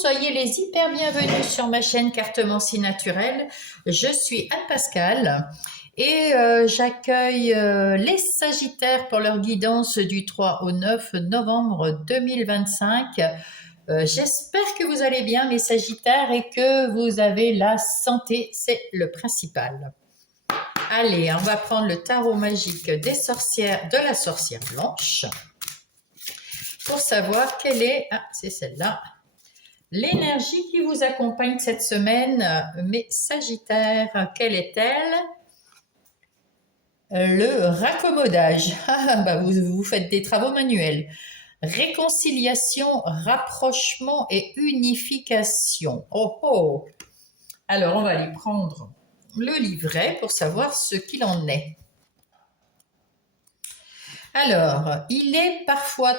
soyez les hyper bienvenus sur ma chaîne Cartomancie Naturelle. Je suis Anne Pascal et j'accueille les Sagittaires pour leur guidance du 3 au 9 novembre 2025. J'espère que vous allez bien mes Sagittaires et que vous avez la santé, c'est le principal. Allez, on va prendre le tarot magique des sorcières, de la sorcière blanche pour savoir quelle est, c'est celle-là, l'énergie qui vous accompagne cette semaine, mes Sagittaires. Quelle est-elle? Le raccommodage. Vous faites des travaux manuels. Réconciliation, rapprochement et unification. Oh oh! Alors, on va aller prendre le livret pour savoir ce qu'il en est. Alors, il est parfois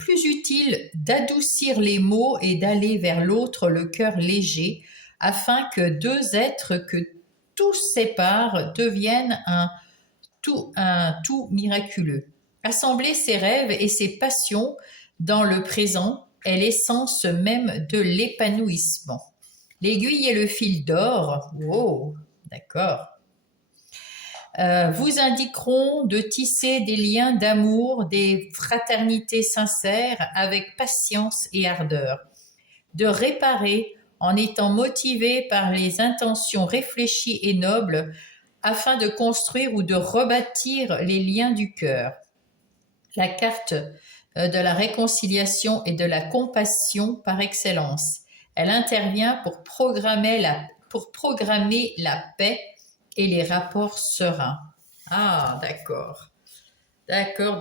plus utile d'adoucir les mots et d'aller vers l'autre le cœur léger, afin que deux êtres que tout sépare deviennent un tout miraculeux. Assembler ses rêves et ses passions dans le présent est l'essence même de l'épanouissement. L'aiguille et le fil d'or, wow, d'accord, vous indiqueront de tisser des liens d'amour, des fraternités sincères avec patience et ardeur, de réparer en étant motivé par les intentions réfléchies et nobles afin de construire ou de rebâtir les liens du cœur. La carte de la réconciliation et de la compassion par excellence. Elle intervient pour programmer la paix et les rapports sereins. Ah, d'accord. D'accord.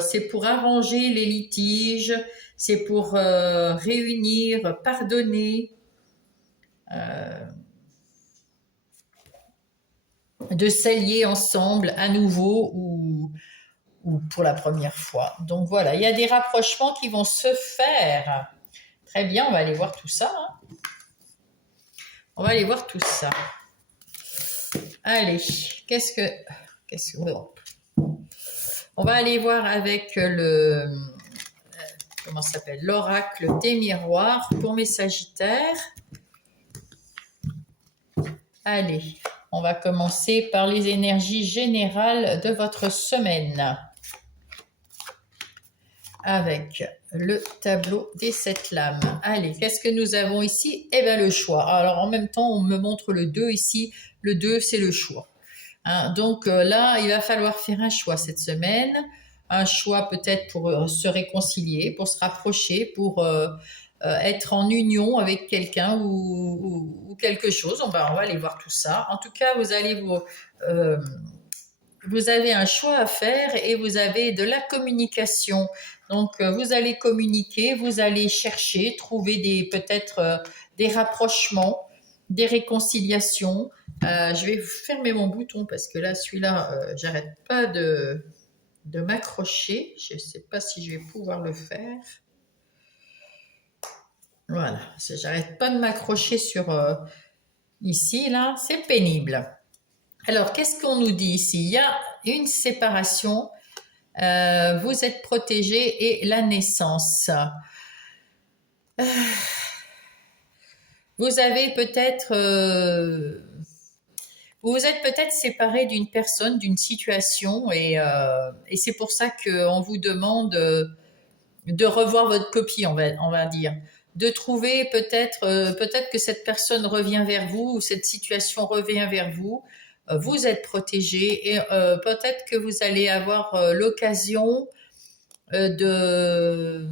C'est pour arranger les litiges, c'est pour réunir, pardonner, de s'allier ensemble à nouveau ou pour la première fois. Donc voilà, il y a des rapprochements qui vont se faire. Très bien, on va aller voir tout ça. On va aller voir tout ça. Allez, on va aller voir avec comment ça s'appelle, l'oracle des miroirs pour mes Sagittaires. Allez, on va commencer par les énergies générales de votre semaine avec le tableau des 7 lames. Allez, qu'est-ce que nous avons ici? Eh bien, le choix. Alors, en même temps, on me montre le 2 ici. Le 2, c'est le choix. Donc là, il va falloir faire un choix cette semaine. Un choix peut-être pour se réconcilier, pour se rapprocher, pour être en union avec quelqu'un ou quelque chose. On va aller voir tout ça. En tout cas, vous avez un choix à faire et vous avez de la communication. Donc, vous allez communiquer, vous allez chercher, trouver peut-être des rapprochements, des réconciliations. Je vais fermer mon bouton parce que là, celui-là, j'arrête pas de m'accrocher. Je ne sais pas si je vais pouvoir le faire. Voilà, j'arrête pas de m'accrocher sur ici, là, c'est pénible. Alors, qu'est-ce qu'on nous dit ici? Il y a une séparation, vous êtes protégé et la naissance. Vous avez peut-être... vous vous êtes peut-être séparé d'une personne, d'une situation, et c'est pour ça qu'on vous demande de revoir votre copie, on va dire. De trouver peut-être que cette personne revient vers vous, ou cette situation revient vers vous. Vous êtes protégé et peut-être que vous allez avoir l'occasion de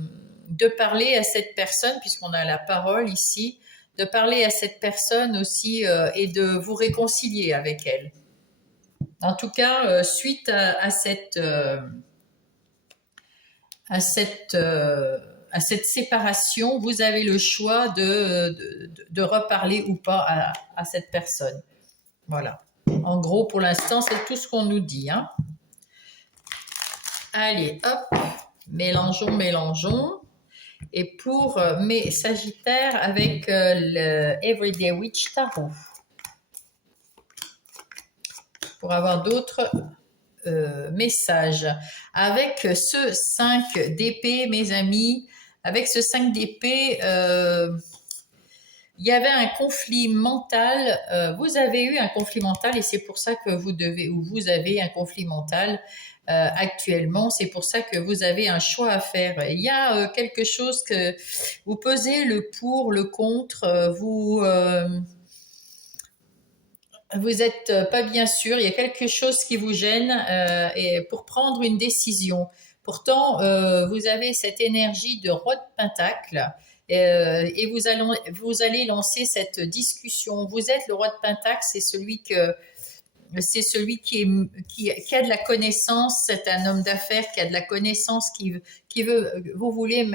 parler à cette personne, puisqu'on a la parole ici, de parler à cette personne aussi et de vous réconcilier avec elle. En tout cas, suite à cette séparation, vous avez le choix de reparler ou pas à cette personne. Voilà. En gros, pour l'instant, c'est tout ce qu'on nous dit. Allez, hop, mélangeons. Et pour mes Sagittaires, avec le Everyday Witch Tarot. Pour avoir d'autres messages. Avec ce 5 d'épée, mes amis, avec ce 5 d'épée, il y avait un conflit mental. Vous avez eu un conflit mental et c'est pour ça que vous avez un conflit mental actuellement. C'est pour ça que vous avez un choix à faire. Il y a quelque chose que vous pesez le pour, le contre. Vous êtes pas bien sûr. Il y a quelque chose qui vous gêne et pour prendre une décision. Pourtant, vous avez cette énergie de roi de Pentacle et vous allez lancer cette discussion. Vous êtes le roi de Pentacle, c'est celui qui a de la connaissance, c'est un homme d'affaires qui a de la connaissance, qui veut, vous voulez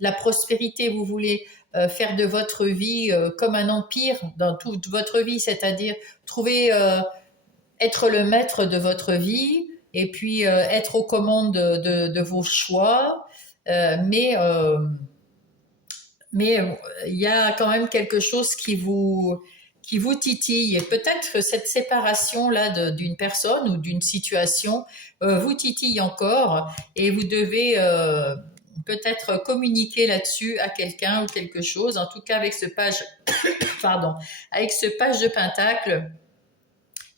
la prospérité, vous voulez faire de votre vie comme un empire dans toute votre vie, c'est-à-dire trouver, être le maître de votre vie et puis être aux commandes de vos choix, euh, mais euh, mais il y a quand même quelque chose qui vous titille. Et peut-être que cette séparation-là d'une personne ou d'une situation vous titille encore et vous devez peut-être communiquer là-dessus à quelqu'un ou quelque chose. En tout cas, avec ce page, pardon, avec ce page de Pentacle,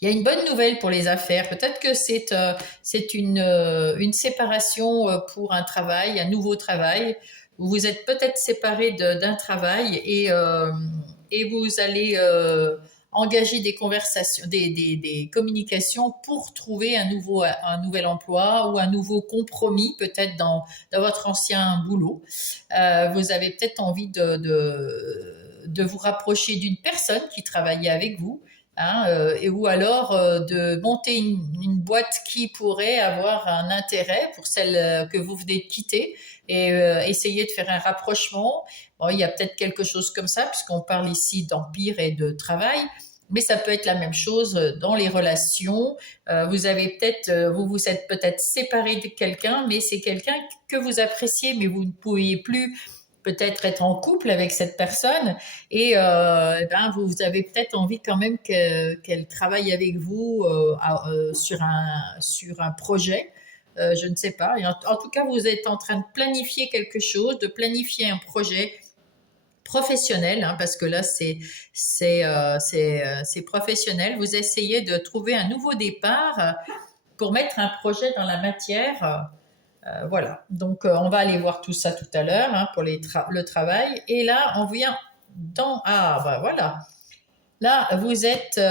il y a une bonne nouvelle pour les affaires. Peut-être que c'est une séparation pour un travail, un nouveau travail. Vous vous êtes peut-être séparé d'un travail et vous allez engager des conversations, des communications pour trouver un nouvel emploi ou un nouveau compromis peut-être dans votre ancien boulot. Vous avez peut-être envie de vous rapprocher d'une personne qui travaillait avec vous, hein, ou alors de monter une boîte qui pourrait avoir un intérêt pour celle que vous venez de quitter et essayer de faire un rapprochement. Bon, il y a peut-être quelque chose comme ça, puisqu'on parle ici d'empire et de travail, mais ça peut être la même chose dans les relations. Vous vous êtes peut-être séparé de quelqu'un, mais c'est quelqu'un que vous appréciez, mais vous ne pourriez plus peut-être être en couple avec cette personne et ben, vous avez peut-être envie quand même qu'elle travaille avec vous sur un projet. Je ne sais pas. En tout cas, vous êtes en train de planifier quelque chose, de planifier un projet professionnel, hein, parce que là, c'est professionnel. Vous essayez de trouver un nouveau départ pour mettre un projet dans la matière. Voilà, donc on va aller voir tout ça tout à l'heure hein, pour le travail. Et là, on vient dans... Ah, bah voilà. Là, vous êtes... il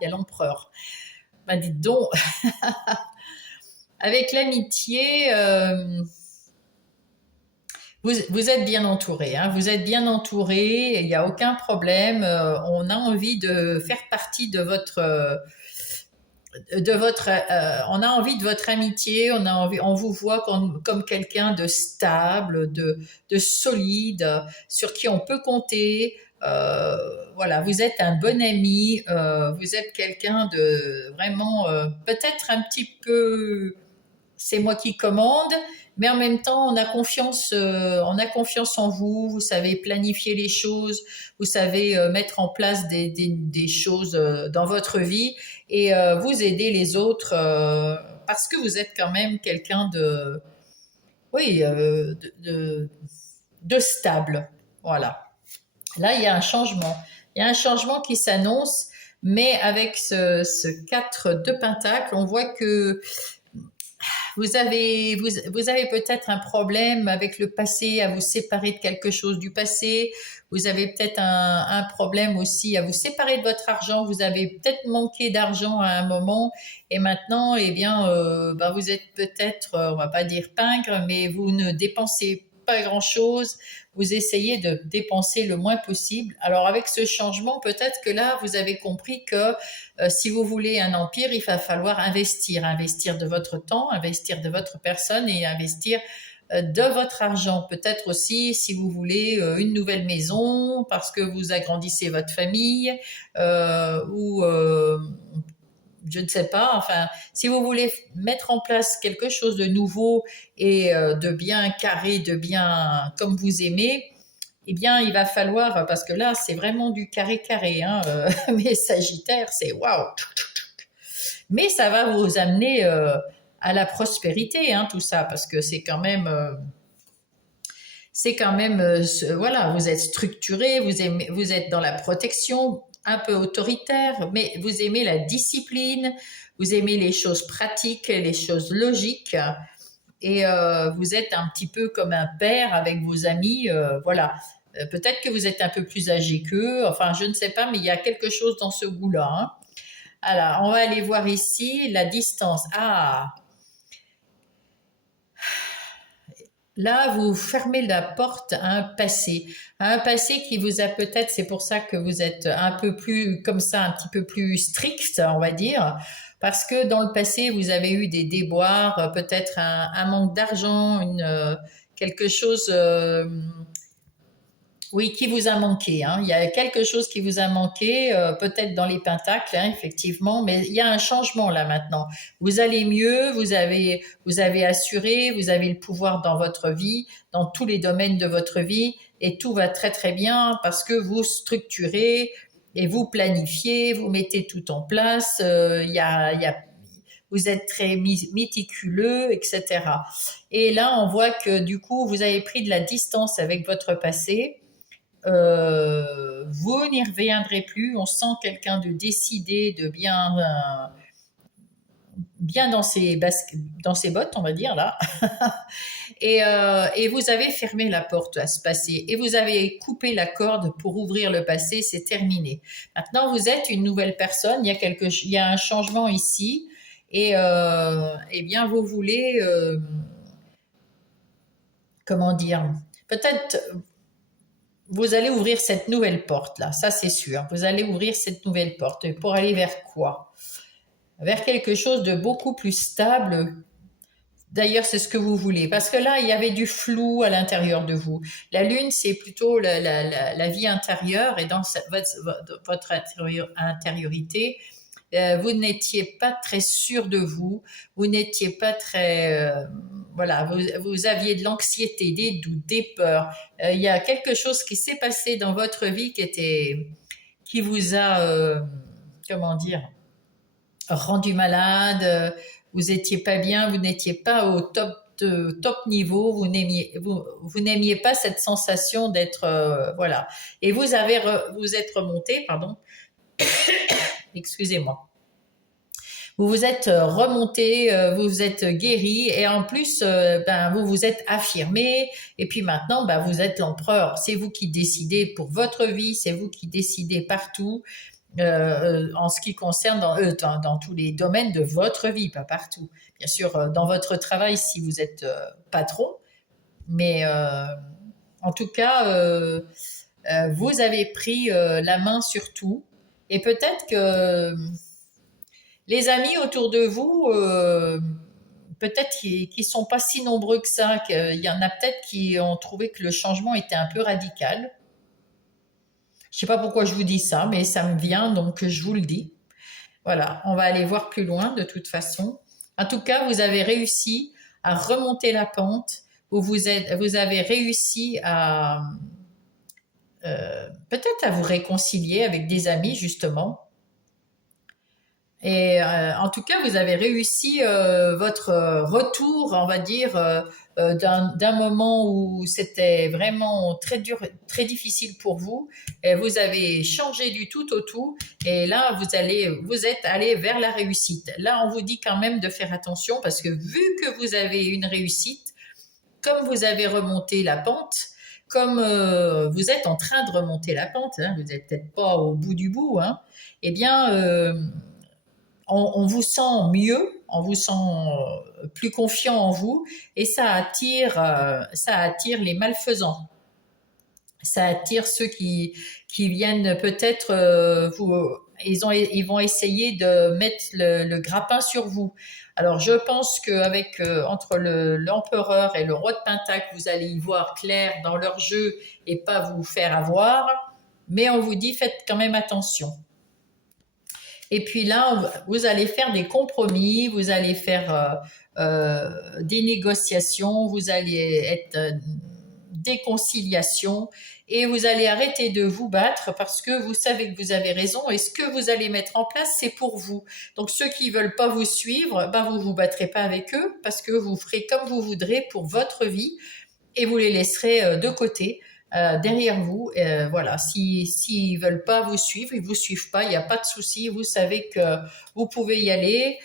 y a l'empereur. Bah dites donc, avec l'amitié, vous êtes bien entouré. Hein, vous êtes bien entouré, il n'y a aucun problème. On a envie de faire partie on a envie de votre amitié, on vous voit comme quelqu'un de stable, de solide, sur qui on peut compter. Voilà, vous êtes un bon ami, vous êtes quelqu'un de vraiment peut-être un petit peu, c'est moi qui commande, mais en même temps, on a confiance en vous. Vous savez planifier les choses, vous savez mettre en place des choses dans votre vie et vous aider les autres parce que vous êtes quand même quelqu'un oui, de stable. Voilà. Là, il y a un changement. Il y a un changement qui s'annonce, mais avec ce 4 de Pentacle, on voit que vous avez peut-être un problème avec le passé, à vous séparer de quelque chose du passé. Vous avez peut-être un problème aussi à vous séparer de votre argent. Vous avez peut-être manqué d'argent à un moment et maintenant, eh bien, ben, vous êtes peut-être, on va pas dire pingre, mais vous ne dépensez pas grand-chose. Vous essayez de dépenser le moins possible. Alors avec ce changement, peut-être que là, vous avez compris que si vous voulez un empire, il va falloir investir de votre temps, investir de votre personne et investir de votre argent. Peut-être aussi si vous voulez une nouvelle maison parce que vous agrandissez votre famille ou je ne sais pas, enfin, si vous voulez mettre en place quelque chose de nouveau et de bien carré, de bien comme vous aimez, eh bien, il va falloir, parce que là, c'est vraiment du carré-carré, hein, mais Sagittaire, c'est waouh! Mais ça va vous amener à la prospérité, hein, tout ça, parce que c'est quand même, voilà, vous êtes structuré, vous êtes dans la protection, un peu autoritaire, mais vous aimez la discipline, vous aimez les choses pratiques, les choses logiques, et vous êtes un petit peu comme un père avec vos amis, voilà. Peut-être que vous êtes un peu plus âgé qu'eux, enfin, je ne sais pas, mais il y a quelque chose dans ce goût-là, hein. Alors, on va aller voir ici la distance. Ah, là, vous fermez la porte à un passé qui vous a peut-être, c'est pour ça que vous êtes un peu plus comme ça, un petit peu plus strict, on va dire, parce que dans le passé, vous avez eu des déboires, peut-être un manque d'argent, quelque chose, oui, qui vous a manqué, hein. Il y a quelque chose qui vous a manqué, peut-être dans les pentacles, hein, effectivement, mais il y a un changement là maintenant. Vous allez mieux, vous avez assuré, vous avez le pouvoir dans votre vie, dans tous les domaines de votre vie, et tout va très très bien parce que vous structurez et vous planifiez, vous mettez tout en place. Vous êtes très méticuleux, etc. Et là, on voit que du coup, vous avez pris de la distance avec votre passé, vous n'y reviendrez plus. On sent quelqu'un de décidé, de bien dans ses bottes, on va dire là. Et vous avez fermé la porte à ce passé et vous avez coupé la corde pour ouvrir le passé. C'est terminé. Maintenant, vous êtes une nouvelle personne. Il y a un changement ici. Et eh bien, vous voulez, comment dire, peut-être vous allez ouvrir cette nouvelle porte là, ça c'est sûr. Vous allez ouvrir cette nouvelle porte. Et pour aller vers quoi? Vers quelque chose de beaucoup plus stable. D'ailleurs, c'est ce que vous voulez. Parce que là, il y avait du flou à l'intérieur de vous. La lune, c'est plutôt la vie intérieure. Et dans votre intériorité, vous n'étiez pas très sûr de vous. Vous n'étiez pas très... voilà, vous aviez de l'anxiété, des doutes, des peurs. Il y a quelque chose qui s'est passé dans votre vie qui vous a, comment dire, rendu malade, vous étiez pas bien, vous n'étiez pas au top niveau, vous n'aimiez pas cette sensation d'être, voilà. Et vous êtes remonté, pardon, excusez-moi. Vous vous êtes remonté, vous vous êtes guéri et en plus, ben, vous vous êtes affirmé et puis maintenant, ben, vous êtes l'empereur. C'est vous qui décidez pour votre vie, c'est vous qui décidez partout. En ce qui concerne dans tous les domaines de votre vie, pas partout. Bien sûr, dans votre travail, si vous êtes patron, mais en tout cas, vous avez pris la main sur tout. Et peut-être que les amis autour de vous, peut-être qu'ils ne sont pas si nombreux que ça, qu'il y en a peut-être qui ont trouvé que le changement était un peu radical. Je ne sais pas pourquoi je vous dis ça, mais ça me vient, donc je vous le dis. Voilà, on va aller voir plus loin de toute façon. En tout cas, vous avez réussi à remonter la pente, vous avez réussi à peut-être à vous réconcilier avec des amis justement. Et en tout cas, vous avez réussi votre retour, on va dire, d'un moment où c'était vraiment très dur, très difficile pour vous. Et vous avez changé du tout au tout. Et là, vous êtes allé vers la réussite. Là, on vous dit quand même de faire attention parce que vu que vous avez une réussite, comme vous avez remonté la pente, comme vous êtes en train de remonter la pente, hein, vous n'êtes peut-être pas au bout du bout, hein, eh bien, on vous sent mieux, on vous sent plus confiant en vous et ça attire les malfaisants. Ça attire ceux qui viennent peut-être ils vont essayer de mettre le grappin sur vous. Alors je pense qu'avec entre l'empereur et le roi de Pentacle, vous allez y voir clair dans leur jeu et pas vous faire avoir. Mais on vous dit faites quand même attention. Et puis là, vous allez faire des compromis, vous allez faire des négociations, vous allez être des conciliations et vous allez arrêter de vous battre parce que vous savez que vous avez raison et ce que vous allez mettre en place, c'est pour vous. Donc ceux qui veulent pas vous suivre, ben vous vous battrez pas avec eux parce que vous ferez comme vous voudrez pour votre vie et vous les laisserez de côté. Derrière vous, voilà. S'ils veulent pas vous suivre, ils vous suivent pas, il n'y a pas de souci. Vous savez que vous pouvez y aller,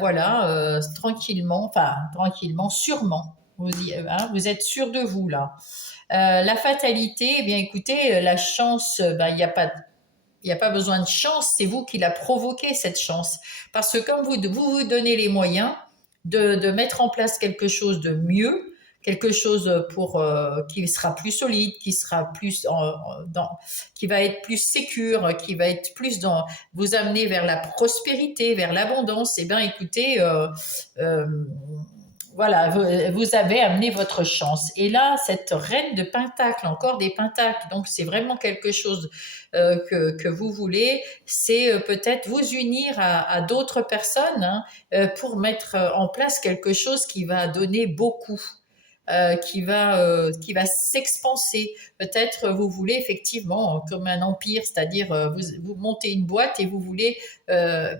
voilà, tranquillement, enfin tranquillement, sûrement. Vous êtes sûr de vous là. La fatalité, eh bien écoutez, la chance, ben, il n'y a pas besoin de chance, c'est vous qui la provoquez cette chance. Parce que comme vous donnez les moyens de mettre en place quelque chose de mieux, quelque chose pour qui sera plus solide, qui sera plus qui va être plus sécure, qui va être plus dans vous amener vers la prospérité, vers l'abondance. Eh bien, écoutez, euh, voilà, vous avez amené votre chance. Et là, cette reine de Pentacle, encore des Pentacles, donc c'est vraiment quelque chose que vous voulez, c'est peut-être vous unir à d'autres personnes hein, pour mettre en place quelque chose qui va donner beaucoup. Qui va s'expanser. Peut-être vous voulez effectivement comme un empire, c'est-à-dire vous montez une boîte et vous voulez euh,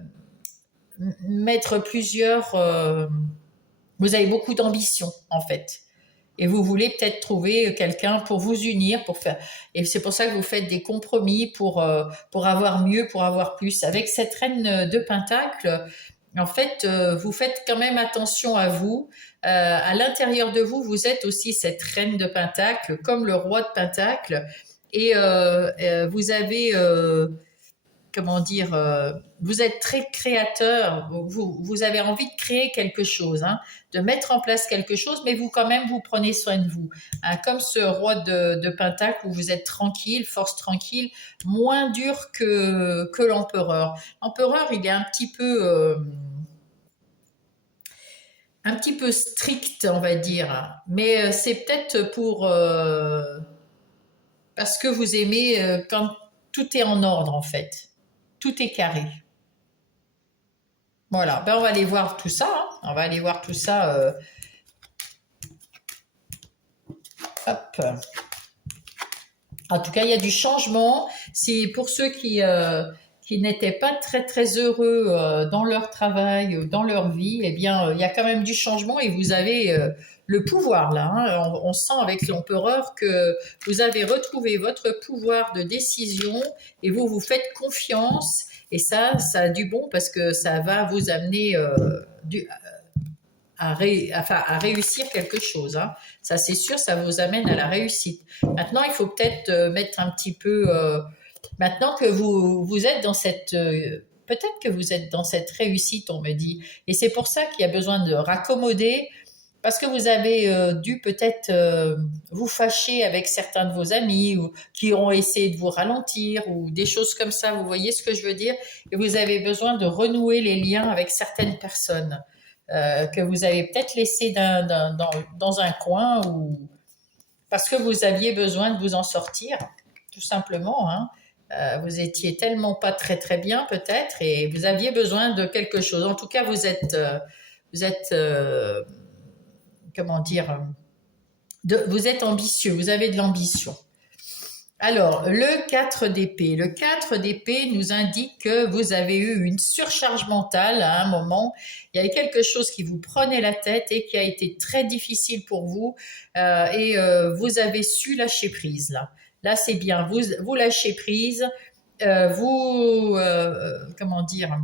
mettre plusieurs vous avez beaucoup d'ambition, en fait. Et vous voulez peut-être trouver quelqu'un pour vous unir, pour faire. Et c'est pour ça que vous faites des compromis pour avoir mieux, pour avoir plus. Avec cette reine de Pentacle, en fait, vous faites quand même attention à vous. À l'intérieur de vous, vous êtes aussi cette reine de Pentacle, comme le roi de Pentacle. Et vous avez comment dire, vous êtes très créateur, vous avez envie de créer quelque chose, hein, de mettre en place quelque chose, mais vous quand même vous prenez soin de vous. Hein, comme ce roi de Pentacle où vous êtes tranquille, force tranquille, moins dur que l'empereur. L'empereur, il est un petit peu strict, on va dire, mais c'est peut-être pour parce que vous aimez quand tout est en ordre en fait, tout est carré. Voilà, ben on va aller voir tout ça. Hein. On va aller voir tout ça. Hop. En tout cas, il y a du changement. C'est pour ceux qui n'étaient pas très très heureux dans leur travail, dans leur vie. Eh bien, il y a quand même du changement et vous avez le pouvoir là. Hein. On sent avec l'empereur que vous avez retrouvé votre pouvoir de décision et vous vous faites confiance. Et ça a du bon parce que ça va vous amener à réussir quelque chose. Hein. Ça, c'est sûr, ça vous amène à la réussite. Maintenant, il faut peut-être mettre un petit peu. Maintenant que vous êtes dans cette. Peut-être que vous êtes dans cette réussite, on me dit. Et c'est pour ça qu'il y a besoin de raccommoder. Parce que vous avez dû peut-être vous fâcher avec certains de vos amis ou qui ont essayé de vous ralentir ou des choses comme ça. Vous voyez ce que je veux dire? Et vous avez besoin de renouer les liens avec certaines personnes que vous avez peut-être laissé dans un coin ou parce que vous aviez besoin de vous en sortir, tout simplement. Hein. Vous étiez tellement pas très très bien peut-être et vous aviez besoin de quelque chose. En tout cas, vous êtes comment dire, vous êtes ambitieux, vous avez de l'ambition. Alors, le 4 d'épée. Le 4 d'épée nous indique que vous avez eu une surcharge mentale à un moment. Il y avait quelque chose qui vous prenait la tête et qui a été très difficile pour vous. Vous avez su lâcher prise là. Là, c'est bien. Vous lâchez prise. Comment dire,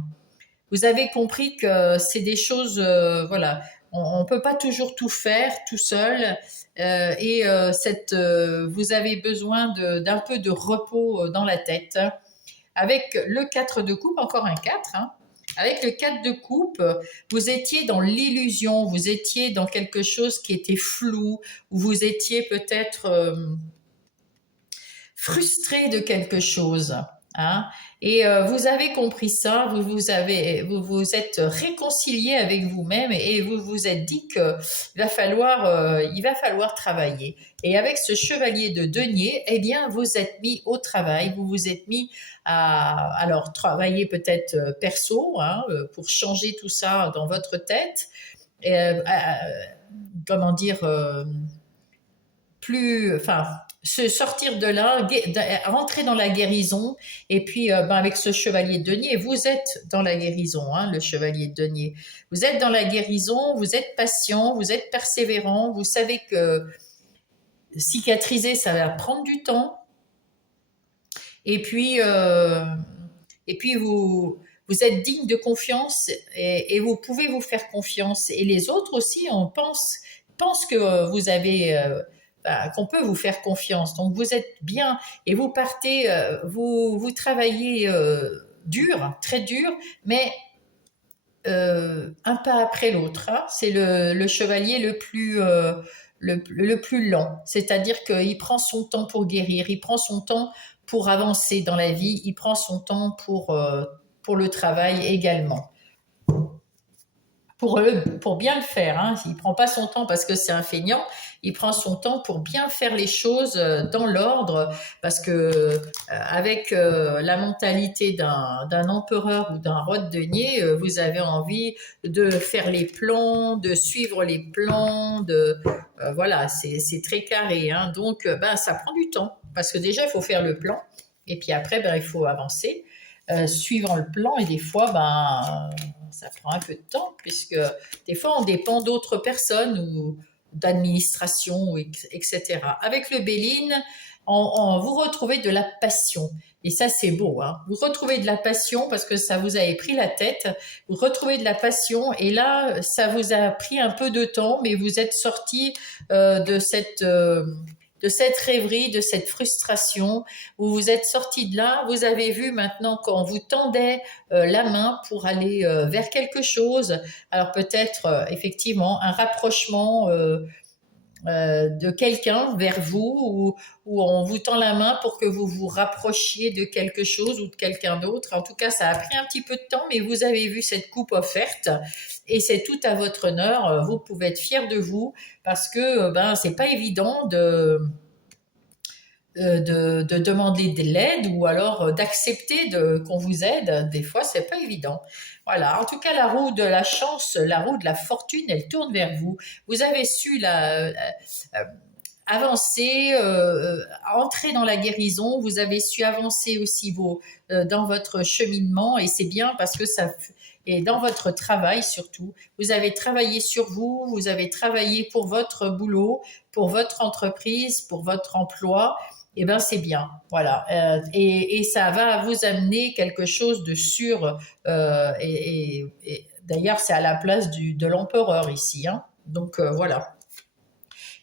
vous avez compris que c'est des choses, voilà, on ne peut pas toujours tout faire tout seul. Vous avez besoin d'un peu de repos dans la tête. Avec le 4 de coupe, encore un 4, hein, avec le 4 de coupe, vous étiez dans l'illusion, vous étiez dans quelque chose qui était flou, où vous étiez peut-être frustré de quelque chose. Hein, et vous avez compris ça, vous vous êtes réconcilié avec vous-même et vous vous êtes dit que il va falloir travailler. Et avec ce chevalier de denier, eh bien, vous êtes mis au travail, vous vous êtes mis à alors travailler peut-être perso hein, pour changer tout ça dans votre tête. Et, comment dire plus, enfin, se sortir de là, rentrer dans la guérison, et puis ben, avec ce chevalier de denier, vous êtes dans la guérison, hein, le chevalier de denier. Vous êtes dans la guérison, vous êtes patient, vous êtes persévérant, vous savez que cicatriser, ça va prendre du temps, et puis, euh, et puis vous êtes digne de confiance et vous pouvez vous faire confiance. Et les autres aussi, pense que vous avez, bah, qu'on peut vous faire confiance. Donc vous êtes bien et vous partez, vous travaillez dur, très dur, mais un pas après l'autre, hein. C'est le chevalier le plus lent. C'est-à-dire qu'il prend son temps pour guérir, il prend son temps pour avancer dans la vie, il prend son temps pour le travail également. Pour bien le faire, hein. Il ne prend pas son temps parce que c'est un feignant, il prend son temps pour bien faire les choses dans l'ordre, parce que avec la mentalité d'un empereur ou d'un roi de denier, vous avez envie de faire les plans, de suivre les plans, voilà, c'est très carré, hein. Donc ben, ça prend du temps, parce que déjà il faut faire le plan, et puis après ben, il faut avancer suivant le plan, et des fois ben, ça prend un peu de temps, puisque des fois on dépend d'autres personnes ou d'administration, etc. Avec le Béline, vous retrouvez de la passion. Et ça, c'est beau, hein. Vous retrouvez de la passion parce que ça vous avait pris la tête. Vous retrouvez de la passion et là, ça vous a pris un peu de temps, mais vous êtes sorti de cette rêverie, de cette frustration, où vous êtes sorti de là, vous avez vu maintenant qu'on vous tendait la main pour aller vers quelque chose. Alors peut-être effectivement un rapprochement de quelqu'un vers vous, ou on vous tend la main pour que vous vous rapprochiez de quelque chose ou de quelqu'un d'autre. En tout cas, ça a pris un petit peu de temps, mais vous avez vu cette coupe offerte et c'est tout à votre honneur. Vous pouvez être fiers de vous, parce que ben c'est pas évident de demander de l'aide, ou alors d'accepter qu'on vous aide. Des fois, c'est pas évident. Voilà. En tout cas, la roue de la chance, la roue de la fortune, elle tourne vers vous. Vous avez su avancer, entrer dans la guérison. Vous avez su avancer aussi dans votre cheminement, et c'est bien parce que ça. Et dans votre travail surtout, vous avez travaillé sur vous, vous avez travaillé pour votre boulot, pour votre entreprise, pour votre emploi. Eh ben c'est bien, voilà. Et ça va vous amener quelque chose de sûr. Et d'ailleurs, c'est à la place de l'empereur ici, hein. Donc voilà.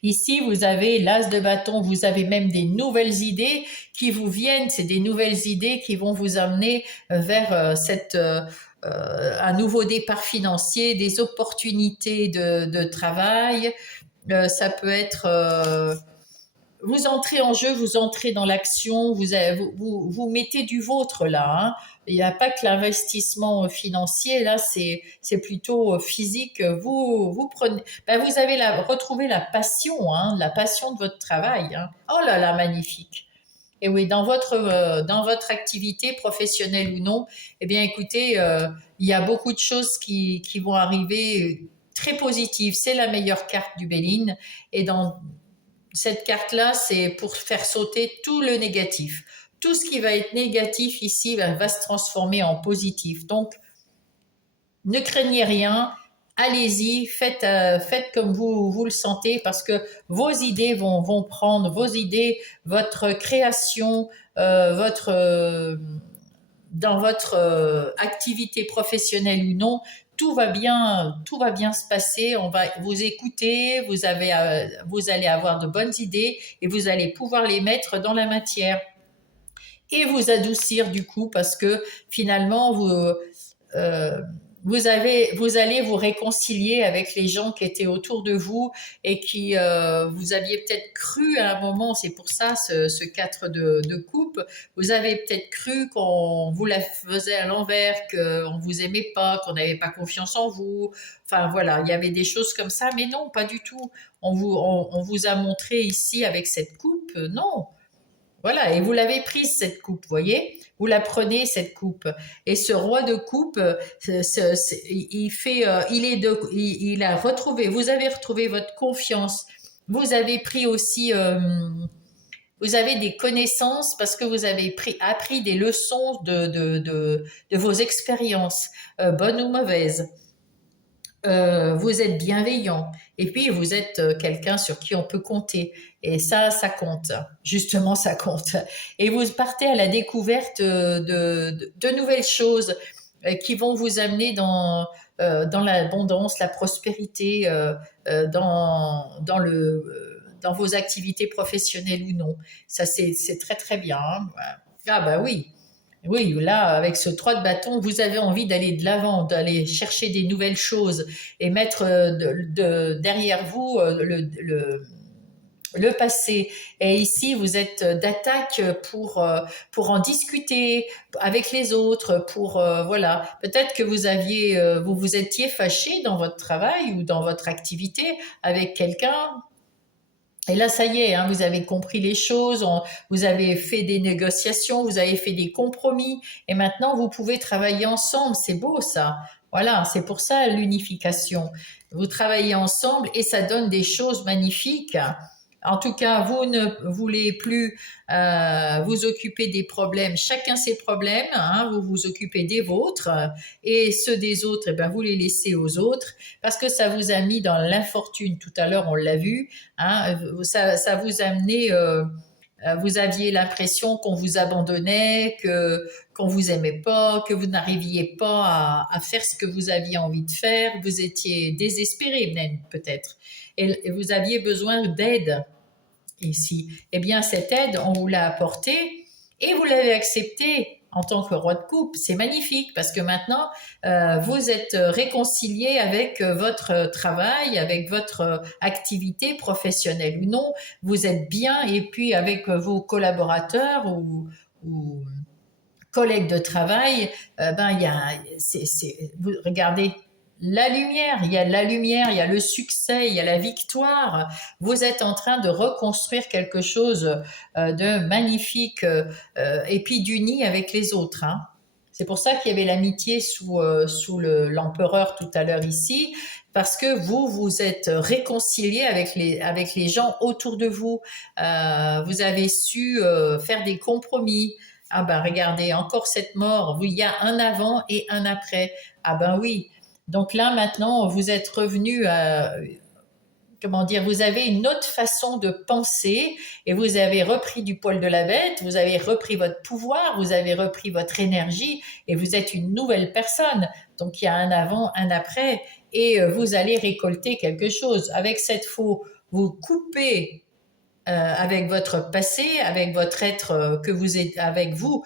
Ici, vous avez l'as de bâton, vous avez même des nouvelles idées qui vous viennent. C'est des nouvelles idées qui vont vous amener vers un nouveau départ financier, des opportunités de travail. Ça peut être vous entrez en jeu, vous entrez dans l'action, vous mettez du vôtre là, hein. Il n'y a pas que l'investissement financier, là c'est plutôt physique. Vous prenez, ben vous avez retrouvé la passion de votre travail, hein. Oh là là, magnifique. Et oui, dans votre activité professionnelle ou non, eh bien écoutez, il y a beaucoup de choses qui vont arriver très positives. C'est la meilleure carte du Béline, et dans cette carte-là, c'est pour faire sauter tout le négatif. Tout ce qui va être négatif ici va se transformer en positif. Donc, ne craignez rien, allez-y, faites comme vous le sentez, parce que vos idées vont prendre, vos idées, votre création, dans votre activité professionnelle ou non, tout va bien se passer. On va vous écouter, vous allez avoir de bonnes idées et vous allez pouvoir les mettre dans la matière et vous adoucir du coup, parce que finalement euh, vous allez vous réconcilier avec les gens qui étaient autour de vous et qui vous aviez peut-être cru à un moment. C'est pour ça ce 4 de coupe. Vous avez peut-être cru qu'on vous la faisait à l'envers, qu'on vous aimait pas, qu'on n'avait pas confiance en vous. Enfin voilà, il y avait des choses comme ça, mais non, pas du tout. On vous a montré ici avec cette coupe, non. Voilà, et vous l'avez prise cette coupe, voyez? Vous la prenez cette coupe. Et ce roi de coupe, il a retrouvé, vous avez retrouvé votre confiance, vous avez pris aussi, vous avez des connaissances parce que vous avez appris des leçons de vos expériences, bonnes ou mauvaises. Vous êtes bienveillant et puis vous êtes quelqu'un sur qui on peut compter. Et ça compte. Justement, ça compte. Et vous partez à la découverte de nouvelles choses qui vont vous amener dans l'abondance, la prospérité, dans vos activités professionnelles ou non. Ça, c'est très, très bien, hein. Ah bah oui. Oui, là, avec ce 3 de bâton, vous avez envie d'aller de l'avant, d'aller chercher des nouvelles choses et mettre derrière vous le passé. Et ici, vous êtes d'attaque pour en discuter avec les autres, voilà. Peut-être que vous vous étiez fâché dans votre travail ou dans votre activité avec quelqu'un. Et là, ça y est, hein, vous avez compris les choses, vous avez fait des négociations, vous avez fait des compromis, et maintenant vous pouvez travailler ensemble. C'est beau ça. Voilà, c'est pour ça l'unification. Vous travaillez ensemble et ça donne des choses magnifiques. En tout cas, vous ne voulez plus vous occuper des problèmes, chacun ses problèmes, hein, vous vous occupez des vôtres et ceux des autres, eh ben, vous les laissez aux autres parce que ça vous a mis dans l'infortune. Tout à l'heure, on l'a vu, hein, ça vous a amené, vous aviez l'impression qu'on vous abandonnait, qu'on vous aimait pas, que vous n'arriviez pas à faire ce que vous aviez envie de faire, vous étiez désespéré même peut-être, et vous aviez besoin d'aide ici. Eh bien, cette aide, on vous l'a apportée et vous l'avez acceptée en tant que roi de coupe. C'est magnifique parce que maintenant, vous êtes réconcilié avec votre travail, avec votre activité professionnelle ou non. Vous êtes bien et puis avec vos collaborateurs ou collègues de travail, ben il y a, vous regardez la lumière, il y a la lumière, il y a le succès, il y a la victoire. Vous êtes en train de reconstruire quelque chose de magnifique et puis d'uni avec les autres, hein. C'est pour ça qu'il y avait l'amitié sous l'empereur tout à l'heure ici, parce que vous êtes réconcilié avec les gens autour de vous. Vous avez su faire des compromis. Ah ben regardez, encore cette mort, il y a un avant et un après. Ah ben oui. Donc là maintenant, vous êtes revenu à, comment dire, vous avez une autre façon de penser et vous avez repris du poil de la bête, vous avez repris votre pouvoir, vous avez repris votre énergie et vous êtes une nouvelle personne. Donc il y a un avant, un après et vous allez récolter quelque chose. Avec cette faux, vous coupez avec votre passé, avec votre être que vous êtes, avec vous,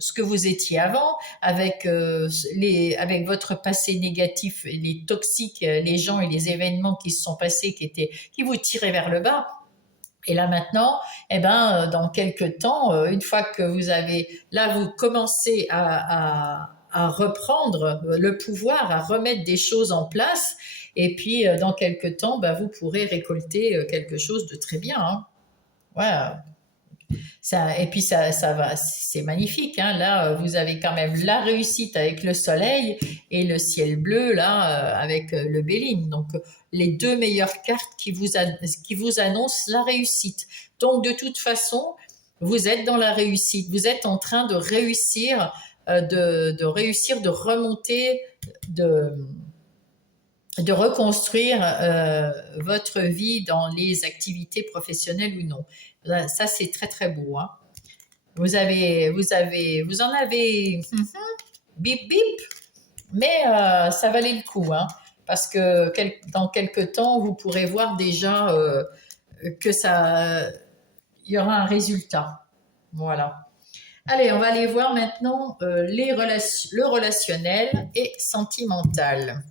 ce que vous étiez avant, avec votre passé négatif, les toxiques, les gens et les événements qui se sont passés, qui vous tiraient vers le bas. Et là maintenant, eh ben, dans quelques temps, une fois que là, vous commencez à reprendre le pouvoir, à remettre des choses en place. Et puis, dans quelques temps, ben, vous pourrez récolter quelque chose de très bien, hein. Ouais, et puis ça va, c'est magnifique, hein. Là, vous avez quand même la réussite avec le soleil et le ciel bleu là avec le Béline. Donc les deux meilleures cartes qui vous annoncent la réussite. Donc de toute façon, vous êtes dans la réussite. Vous êtes en train de réussir, de remonter, de de reconstruire votre vie dans les activités professionnelles ou non. Ça, c'est très, très beau, hein. Vous en avez bip bip, mais ça valait le coup, hein, parce que dans quelques temps, vous pourrez voir déjà que il y aura un résultat. Voilà. Allez, on va aller voir maintenant le relationnel et sentimental.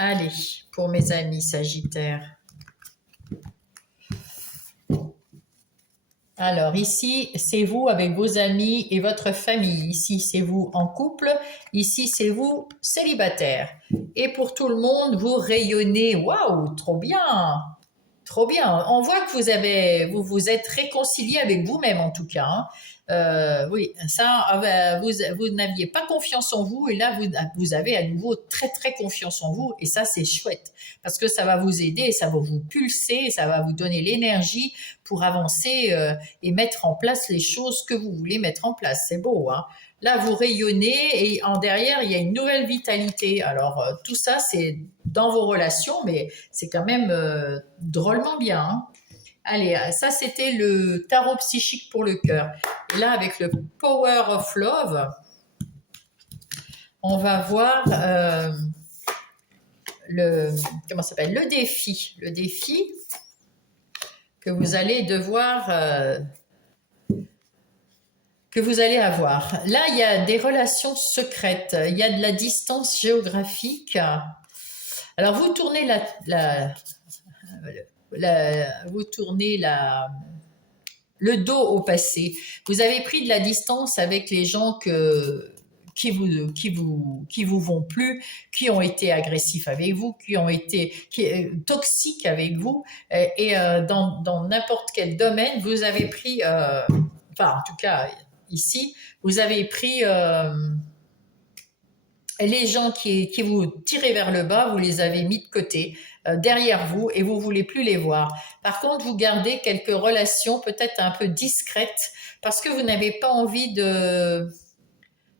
Allez, pour mes amis Sagittaires. Alors ici, c'est vous avec vos amis et votre famille. Ici, c'est vous en couple. Ici, c'est vous célibataire. Et pour tout le monde, vous rayonnez. Waouh, trop bien! Trop bien. On voit que vous vous êtes réconcilié avec vous-même en tout cas, hein. Oui, ça, vous n'aviez pas confiance en vous et là vous avez à nouveau très très confiance en vous et ça c'est chouette parce que ça va vous aider, ça va vous pulser, ça va vous donner l'énergie pour avancer et mettre en place les choses que vous voulez mettre en place. C'est beau, hein. Là, vous rayonnez et en derrière, il y a une nouvelle vitalité. Alors, tout ça, c'est dans vos relations, mais c'est quand même drôlement bien, hein. Allez, ça, c'était le tarot psychique pour le cœur. Et là, avec le Power of Love, on va voir comment ça s'appelle, le défi. Le défi que vous allez devoir que vous allez avoir. Là, il y a des relations secrètes, il y a de la distance géographique. Alors, vous tournez vous tournez le dos au passé. Vous avez pris de la distance avec les gens qui vous vont plus, qui ont été agressifs avec vous, qui ont été toxiques avec vous, dans n'importe quel domaine, vous avez pris, enfin en tout cas ici, vous avez pris les gens qui vous tiraient vers le bas, vous les avez mis de côté, derrière vous, et vous voulez plus les voir. Par contre, vous gardez quelques relations peut-être un peu discrètes, parce que vous n'avez pas envie de...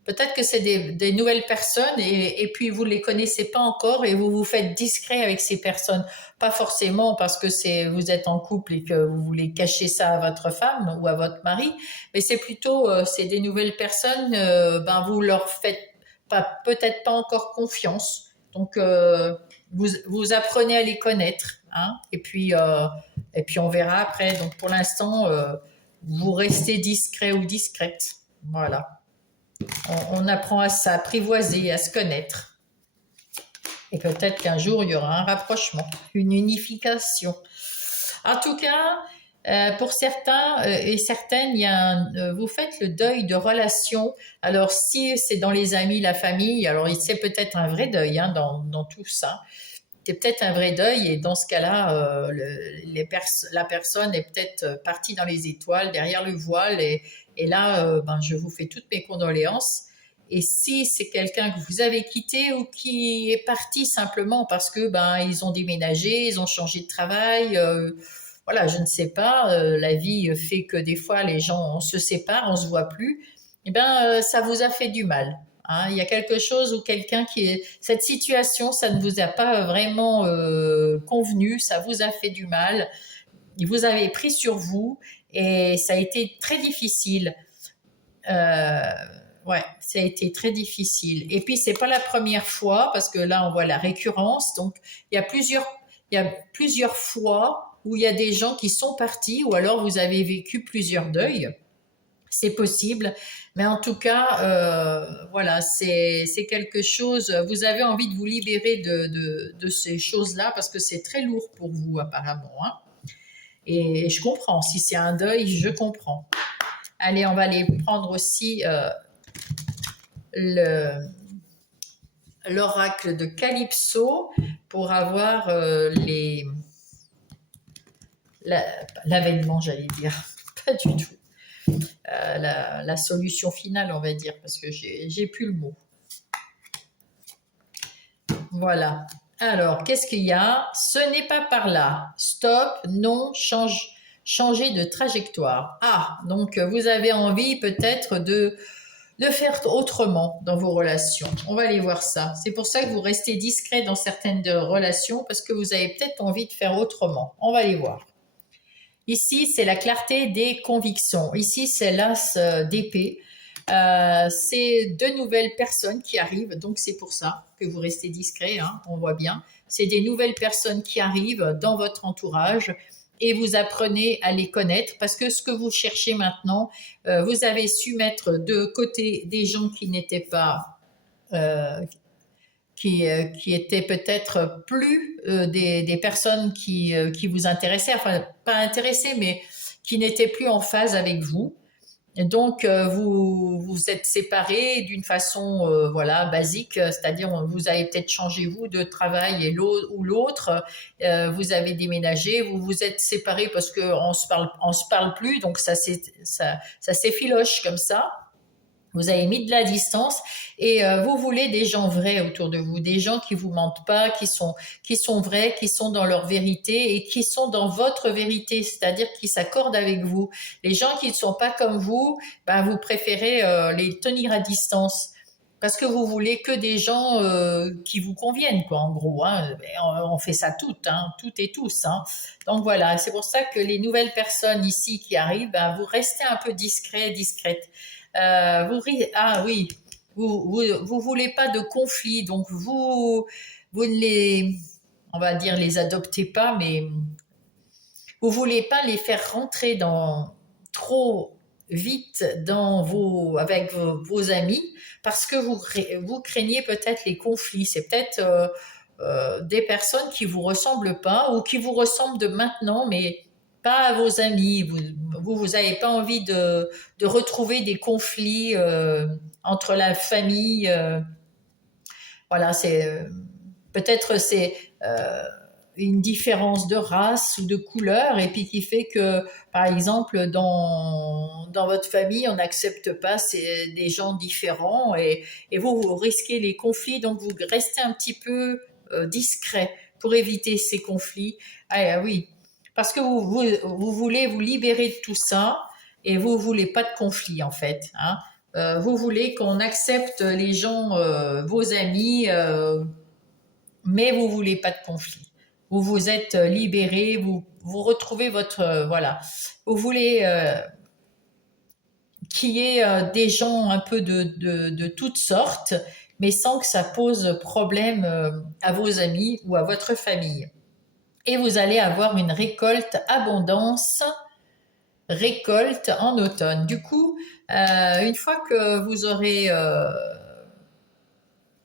Peut-être que c'est des nouvelles personnes et puis vous les connaissez pas encore et vous vous faites discret avec ces personnes. Pas forcément parce que vous êtes en couple et que vous voulez cacher ça à votre femme ou à votre mari, mais c'est plutôt c'est des nouvelles personnes. Ben vous leur faites peut-être pas encore confiance. Donc vous apprenez à les connaître, hein, et puis on verra après. Donc pour l'instant vous restez discret ou discrète. Voilà. On apprend à s'apprivoiser, à se connaître. Et peut-être qu'un jour, il y aura un rapprochement, une unification. En tout cas, pour certains et certaines, vous faites le deuil de relations. Alors, si c'est dans les amis, la famille, alors c'est peut-être un vrai deuil, hein, dans tout ça. C'est peut-être un vrai deuil et dans ce cas-là, la personne est peut-être partie dans les étoiles, derrière le voile et là, ben, je vous fais toutes mes condoléances. Et si c'est quelqu'un que vous avez quitté ou qui est parti simplement parce que ben ils ont déménagé, ils ont changé de travail, voilà, je ne sais pas, la vie fait que des fois les gens on se sépare, on se voit plus. Eh ben ça vous a fait du mal. Hein, il y a quelque chose ou quelqu'un cette situation, ça ne vous a pas vraiment convenu, ça vous a fait du mal, vous avez pris sur vous et ça a été très difficile. Euh, ouais, ça a été très difficile. Et puis c'est pas la première fois parce que là on voit la récurrence. Donc il y a plusieurs fois où il y a des gens qui sont partis ou alors vous avez vécu plusieurs deuils. C'est possible, mais en tout cas, voilà, c'est quelque chose. Vous avez envie de vous libérer de ces choses-là parce que c'est très lourd pour vous apparemment, hein. Et je comprends. Si c'est un deuil, je comprends. Allez, on va aller prendre aussi l'oracle de Calypso pour avoir l'avènement, j'allais dire. Pas du tout. La solution finale, on va dire, parce que j'ai plus le mot. Voilà. Alors, qu'est-ce qu'il y a? Ce n'est pas par là. Stop, non, changer de trajectoire. Ah, donc vous avez envie peut-être de faire autrement dans vos relations. On va aller voir ça. C'est pour ça que vous restez discret dans certaines relations, parce que vous avez peut-être envie de faire autrement. On va aller voir. Ici, c'est la clarté des convictions. Ici, c'est l'as d'épée. C'est de nouvelles personnes qui arrivent, donc c'est pour ça que vous restez discret, hein, on voit bien. C'est des nouvelles personnes qui arrivent dans votre entourage et vous apprenez à les connaître parce que ce que vous cherchez maintenant, vous avez su mettre de côté des gens qui n'étaient pas... qui étaient peut-être plus des personnes qui vous intéressaient, enfin pas intéressées, mais qui n'étaient plus en phase avec vous. Donc, vous êtes séparés d'une façon voilà, basique, c'est-à-dire vous avez peut-être changé vous de travail et l'autre ou l'autre, vous avez déménagé, vous vous êtes séparés parce qu'on se parle plus, donc ça s'effiloche comme ça. Vous avez mis de la distance et vous voulez des gens vrais autour de vous, des gens qui vous mentent pas, qui sont vrais, qui sont dans leur vérité et qui sont dans votre vérité, c'est-à-dire qui s'accordent avec vous. Les gens qui ne sont pas comme vous, ben vous préférez les tenir à distance. Parce que vous voulez que des gens qui vous conviennent, quoi, en gros. Hein. On fait ça toutes, hein, toutes et tous. Hein. Donc voilà, c'est pour ça que les nouvelles personnes ici qui arrivent, ben, vous restez un peu discret, discrète. Ah oui, vous voulez pas de conflit, donc vous ne les, on va dire les adoptez pas, mais vous voulez pas les faire rentrer dans trop vite avec vos amis parce que vous craignez peut-être les conflits. C'est peut-être des personnes qui vous ressemblent pas ou qui vous ressemblent de maintenant, mais pas à vos amis. Vous avez pas envie de retrouver des conflits entre la famille. Voilà, peut-être c'est euh, une différence de race ou de couleur et puis qui fait que, par exemple, dans votre famille, on n'accepte pas des gens différents et vous risquez les conflits, donc vous restez un petit peu discret pour éviter ces conflits. Ah oui, parce que vous voulez vous libérer de tout ça et vous voulez pas de conflit en fait. Hein. Vous voulez qu'on accepte les gens, vos amis, mais vous voulez pas de conflit. Vous vous êtes libéré, vous retrouvez votre voilà. Vous voulez qu'il y ait des gens un peu de toutes sortes, mais sans que ça pose problème à vos amis ou à votre famille. Et vous allez avoir une récolte en automne. Du coup, une fois que vous aurez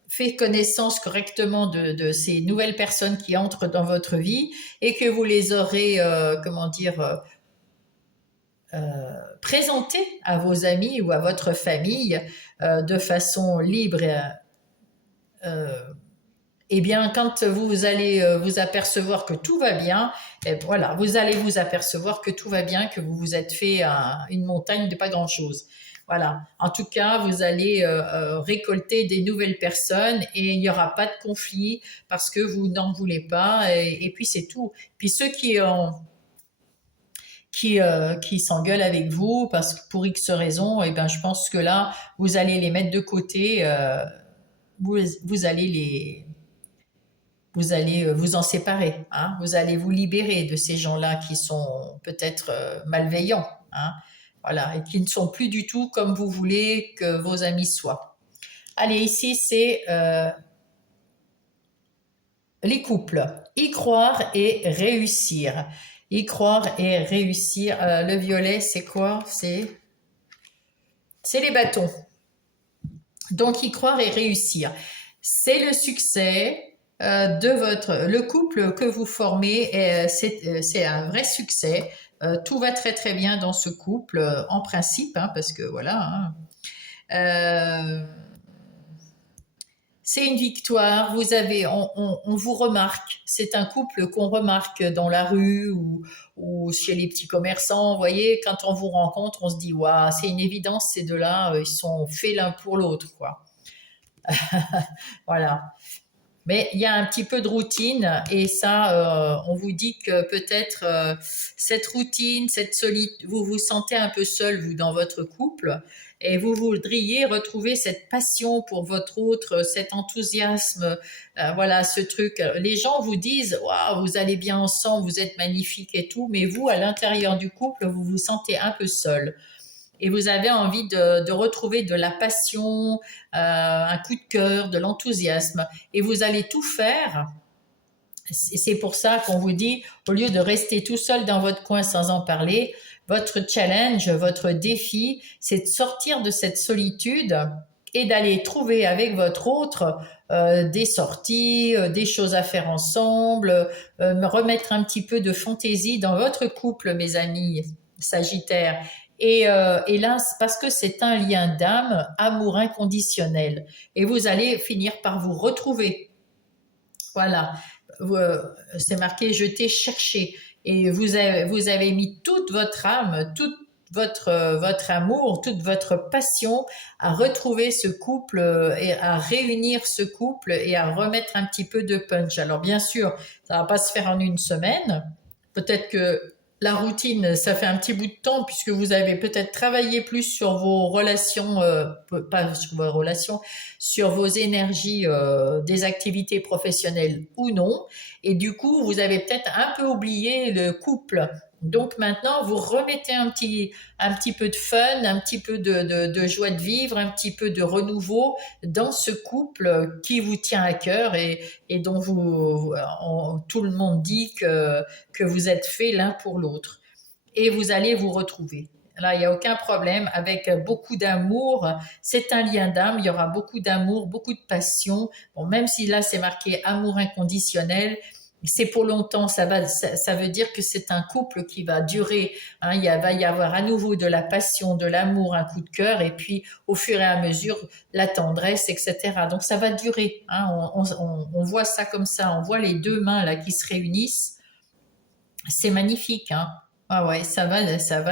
fait connaissance correctement de ces nouvelles personnes qui entrent dans votre vie et que vous les aurez, comment dire, présentées à vos amis ou à votre famille de façon libre euh, eh bien, quand vous allez vous apercevoir que tout va bien, eh, voilà, vous allez vous apercevoir que tout va bien, que vous vous êtes fait une montagne de pas grand-chose. Voilà. En tout cas, vous allez récolter des nouvelles personnes et il n'y aura pas de conflit parce que vous n'en voulez pas. Et puis c'est tout. Puis ceux qui s'engueulent avec vous parce que pour X raisons, eh ben, je pense que là, vous allez les mettre de côté. Vous allez vous en séparer, hein. Vous allez vous libérer de ces gens-là qui sont peut-être malveillants, hein, voilà, et qui ne sont plus du tout comme vous voulez que vos amis soient. Allez, ici c'est les couples. Y croire et réussir. Y croire et réussir. Le violet, c'est quoi? C'est les bâtons. Donc, y croire et réussir. C'est le succès le couple que vous formez, c'est un vrai succès. Tout va très très bien dans ce couple, en principe, hein, parce que voilà. Hein. C'est une victoire. On vous remarque. C'est un couple qu'on remarque dans la rue ou chez les petits commerçants. Vous voyez, quand on vous rencontre, on se dit, waouh, c'est une évidence, ces deux-là, ils sont faits l'un pour l'autre, quoi. Voilà. Mais il y a un petit peu de routine et ça, on vous dit que peut-être cette routine, cette solitude, vous vous sentez un peu seul, vous, dans votre couple, et vous voudriez retrouver cette passion pour votre autre, cet enthousiasme, voilà, ce truc. Les gens vous disent, waouh, vous allez bien ensemble, vous êtes magnifiques et tout, mais vous, à l'intérieur du couple, vous vous sentez un peu seul et vous avez envie de retrouver de la passion, un coup de cœur, de l'enthousiasme, et vous allez tout faire. C'est pour ça qu'on vous dit, au lieu de rester tout seul dans votre coin sans en parler, votre challenge, votre défi, c'est de sortir de cette solitude et d'aller trouver avec votre autre des sorties, des choses à faire ensemble, remettre un petit peu de fantaisie dans votre couple, mes amis Sagittaires. Et là, c'est parce que c'est un lien d'âme, amour inconditionnel. Et vous allez finir par vous retrouver. Voilà. C'est marqué, je t'ai cherché. Et vous avez mis toute votre âme, toute votre amour, toute votre passion à retrouver ce couple et à réunir ce couple et à remettre un petit peu de punch. Alors bien sûr, ça va pas se faire en une semaine. Peut-être que la routine, ça fait un petit bout de temps puisque vous avez peut-être travaillé plus sur vos relations, pas sur vos relations, sur vos énergies des activités professionnelles ou non. Et du coup, vous avez peut-être un peu oublié le couple. Donc maintenant, vous remettez un petit peu de fun, un petit peu de joie de vivre, un petit peu de renouveau dans ce couple qui vous tient à cœur et dont tout le monde dit que vous êtes faits l'un pour l'autre. Et vous allez vous retrouver. Là, il n'y a aucun problème avec beaucoup d'amour. C'est un lien d'âme. Il y aura beaucoup d'amour, beaucoup de passion. Bon, même si là, c'est marqué amour inconditionnel, c'est pour longtemps. Ça veut dire que c'est un couple qui va durer. Hein. Va y avoir à nouveau de la passion, de l'amour, un coup de cœur, et puis au fur et à mesure, la tendresse, etc. Donc ça va durer. Hein. On voit ça comme ça. On voit les deux mains là qui se réunissent. C'est magnifique, hein. Ah ouais, ça va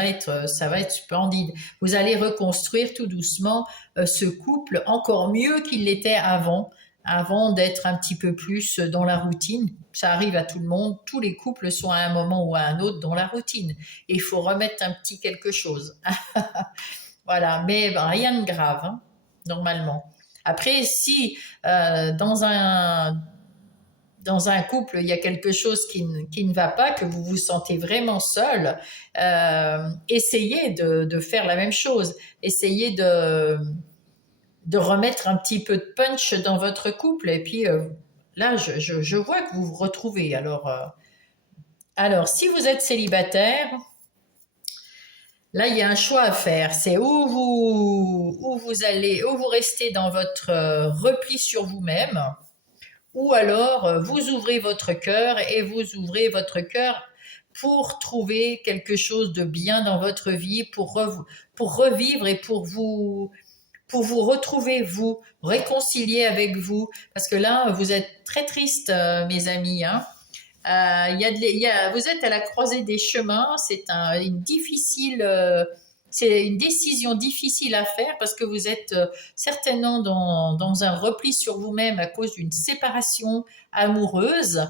être splendide. Vous allez reconstruire tout doucement ce couple encore mieux qu'il l'était avant d'être un petit peu plus dans la routine. Ça arrive à tout le monde. Tous les couples sont à un moment ou à un autre dans la routine. Et il faut remettre un petit quelque chose. Voilà, mais ben, rien de grave, hein, normalement. Après, si dans un couple, il y a quelque chose qui ne va pas, que vous vous sentez vraiment seul, essayez de faire la même chose. Essayez de remettre un petit peu de punch dans votre couple. Et puis là, je vois que vous vous retrouvez. Alors, si vous êtes célibataire, là, il y a un choix à faire. C'est où vous restez dans votre repli sur vous-même, ou alors vous ouvrez votre cœur et vous ouvrez votre cœur pour trouver quelque chose de bien dans votre vie, pour revivre et pour vous retrouver, vous réconcilier avec vous. Parce que là, vous êtes très triste, mes amis. Hein. Vous êtes à la croisée des chemins. C'est une décision difficile à faire parce que vous êtes certainement dans un repli sur vous-même à cause d'une séparation amoureuse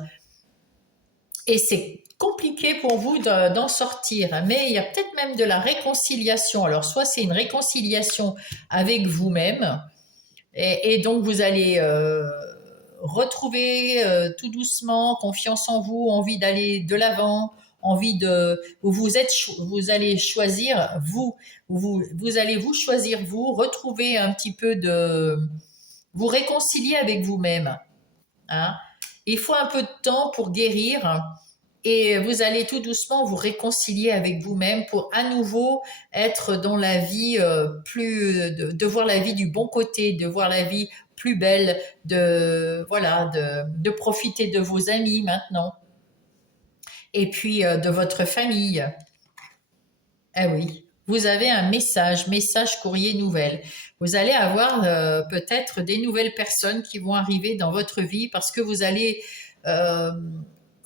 et c'est compliqué pour vous d'en sortir. Mais il y a peut-être même de la réconciliation. Alors, soit c'est une réconciliation avec vous-même et donc vous allez retrouver tout doucement confiance en vous, envie d'aller de l'avant, vous allez choisir vous allez vous choisir vous, retrouver un petit peu vous réconcilier avec vous-même. Hein. Il faut un peu de temps pour guérir et vous allez tout doucement vous réconcilier avec vous-même pour à nouveau être dans la vie de voir la vie du bon côté, de voir la vie plus belle, de profiter de vos amis maintenant et puis de votre famille. Ah oui, vous avez un message courrier nouvelle. Vous allez avoir peut-être des nouvelles personnes qui vont arriver dans votre vie parce que vous allez euh,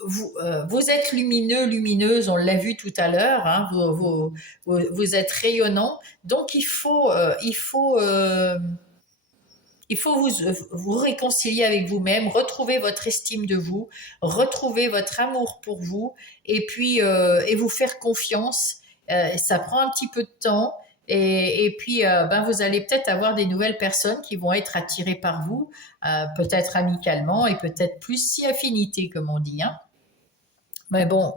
vous êtes lumineux, lumineuse, on l'a vu tout à l'heure, hein, vous êtes rayonnant, donc il faut vous réconcilier avec vous-même, retrouver votre estime de vous, retrouver votre amour pour vous, et puis et vous faire confiance. Ça prend un petit peu de temps, et puis ben vous allez peut-être avoir des nouvelles personnes qui vont être attirées par vous, peut-être amicalement et peut-être plus si affinité, comme on dit. Hein. Mais bon,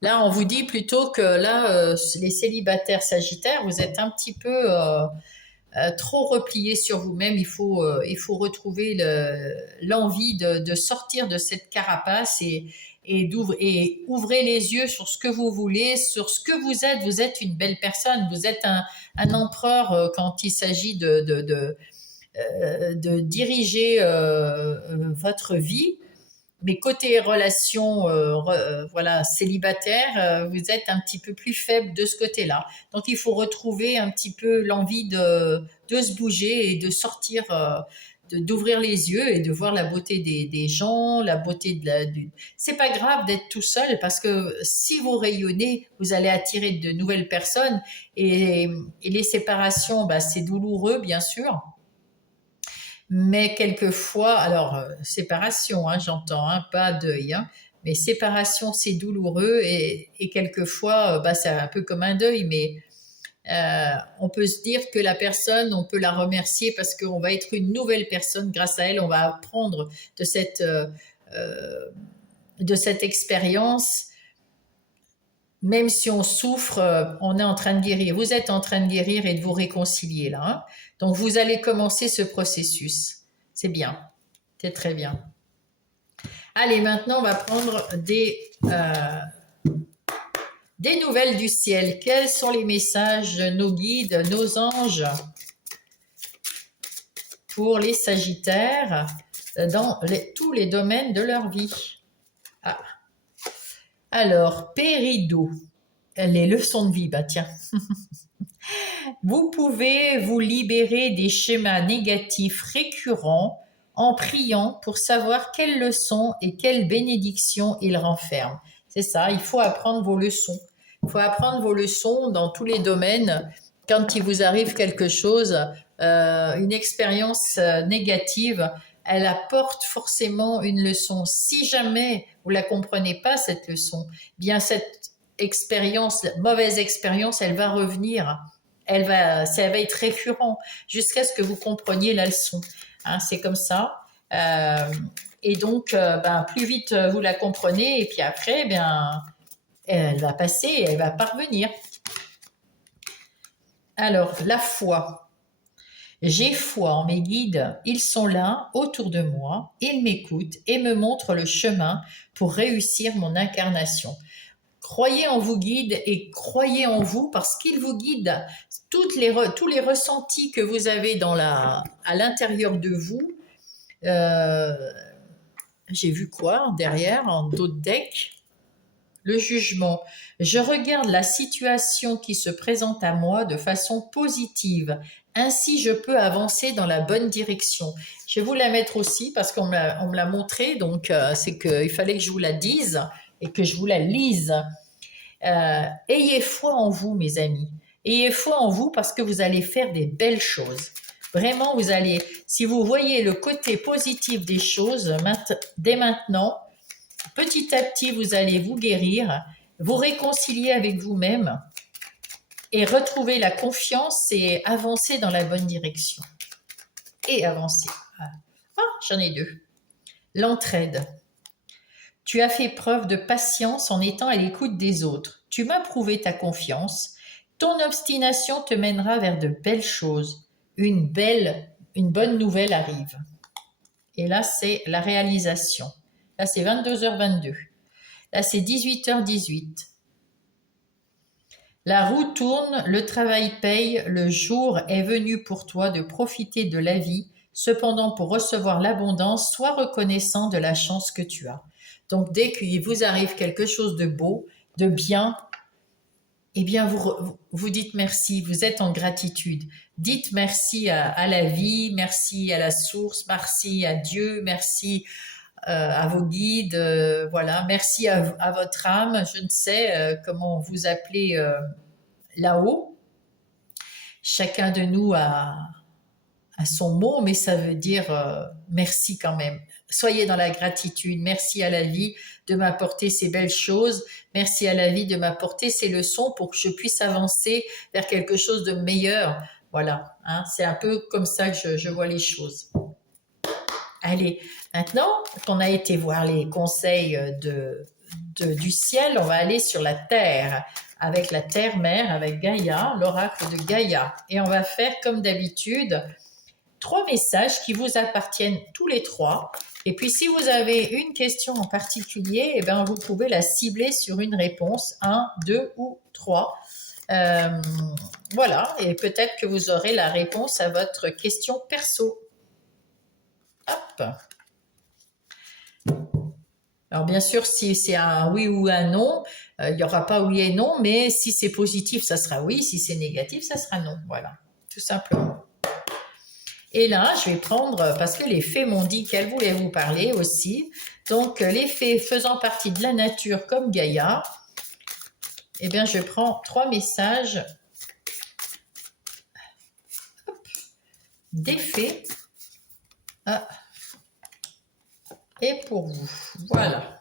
là on vous dit plutôt que là les célibataires sagittaires, vous êtes un petit peu trop replié sur vous-même. Il faut retrouver l'envie de sortir de cette carapace et ouvrez les yeux sur ce que vous voulez, sur ce que vous êtes. Vous êtes une belle personne. Vous êtes un empereur quand il s'agit de diriger votre vie. Mais côté relation, voilà, célibataire, vous êtes un petit peu plus faible de ce côté-là. Donc il faut retrouver un petit peu l'envie de se bouger et de sortir, d'ouvrir les yeux et de voir la beauté des gens, la beauté de C'est pas grave d'être tout seul parce que si vous rayonnez, vous allez attirer de nouvelles personnes et les séparations, bah, c'est douloureux bien sûr. Mais quelquefois, alors séparation, hein, j'entends, hein, pas deuil, hein, mais séparation c'est douloureux et quelquefois bah, c'est un peu comme un deuil, mais on peut se dire que la personne, on peut la remercier parce qu'on va être une nouvelle personne grâce à elle, on va apprendre euh, de cette expérience. Même si on souffre, on est en train de guérir. Vous êtes en train de guérir et de vous réconcilier là, hein. Donc vous allez commencer ce processus. C'est bien, c'est très bien. Allez, maintenant on va prendre des nouvelles du ciel. Quels sont les messages de nos guides, nos anges pour les Sagittaires dans tous les domaines de leur vie? Ah. Alors, Pérido, les leçons de vie, bah tiens. Vous pouvez vous libérer des schémas négatifs récurrents en priant pour savoir quelles leçons et quelles bénédictions ils renferment. C'est ça, il faut apprendre vos leçons. Il faut apprendre vos leçons dans tous les domaines. Quand il vous arrive quelque chose, une expérience négative, elle apporte forcément une leçon. Si jamais vous la comprenez pas, cette leçon, bien cette expérience, mauvaise expérience, elle va revenir. Ça va être récurrent jusqu'à ce que vous compreniez la leçon. Hein, c'est comme ça. Et donc, plus vite vous la comprenez, et puis après, elle va passer et elle va parvenir. Alors, la foi. J'ai foi en mes guides. Ils sont là, autour de moi. Ils m'écoutent et me montrent le chemin pour réussir mon incarnation. Croyez en vos guides et croyez en vous parce qu'ils vous guident. Tous les ressentis que vous avez à l'intérieur de vous, j'ai vu quoi derrière en dos de deck? Le jugement. Je regarde la situation qui se présente à moi de façon positive. Ainsi, je peux avancer dans la bonne direction. Je vais vous la mettre aussi parce qu'on me l'a montré, donc c'est qu'il fallait que je vous la dise et que je vous la lise. Ayez foi en vous, mes amis. Ayez foi en vous parce que vous allez faire des belles choses. Vraiment, vous allez, si vous voyez le côté positif des choses, dès maintenant, petit à petit, vous allez vous guérir, vous réconcilier avec vous-même et retrouver la confiance et avancer dans la bonne direction. Et avancer. Ah, j'en ai deux. L'entraide. Tu as fait preuve de patience en étant à l'écoute des autres. Tu m'as prouvé ta confiance. Ton obstination te mènera vers de belles choses. Une bonne nouvelle arrive. Et là, c'est la réalisation. Là, c'est 22h22. Là, c'est 18h18. La roue tourne, le travail paye, le jour est venu pour toi de profiter de la vie. Cependant, pour recevoir l'abondance, sois reconnaissant de la chance que tu as. Donc, dès qu'il vous arrive quelque chose de beau, de bien, eh bien, vous dites merci, vous êtes en gratitude. Dites merci à la vie, merci à la source, merci à Dieu, merci à vos guides, voilà, merci à votre âme, je ne sais comment vous appelez là-haut. Chacun de nous a son mot, mais ça veut dire merci quand même. Soyez dans la gratitude. Merci à la vie de m'apporter ces belles choses. Merci à la vie de m'apporter ces leçons pour que je puisse avancer vers quelque chose de meilleur. Voilà, hein, c'est un peu comme ça que je vois les choses. Allez, maintenant qu'on a été voir les conseils du ciel, on va aller sur la terre, avec la terre-mère, avec Gaïa, l'oracle de Gaïa. Et on va faire comme d'habitude 3 messages qui vous appartiennent tous les 3. Et puis, si vous avez une question en particulier, eh bien, vous pouvez la cibler sur une réponse, 1, 2 ou 3. Voilà, et peut-être que vous aurez la réponse à votre question perso. Hop. Alors bien sûr, si c'est un oui ou un non, il n'y aura pas oui et non, mais si c'est positif, ça sera oui, si c'est négatif, ça sera non. Voilà, tout simplement. Et là, je vais prendre, parce que les fées m'ont dit qu'elles voulaient vous parler aussi. Donc, les fées faisant partie de la nature comme Gaïa, eh bien, je prends 3 messages des fées ah, et pour vous. Voilà.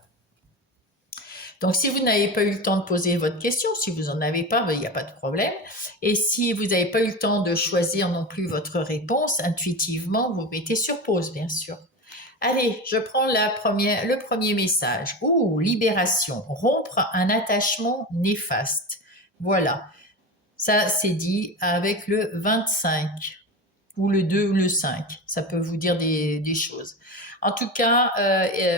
Donc, si vous n'avez pas eu le temps de poser votre question, si vous n'en avez pas, ben, il n'y a pas de problème. Et si vous n'avez pas eu le temps de choisir non plus votre réponse, intuitivement, vous mettez sur pause, bien sûr. Allez, je prends le premier message. Ouh, libération. Rompre un attachement néfaste. Voilà. Ça, c'est dit avec le 25 ou le 2 ou le 5. Ça peut vous dire des choses. En tout cas,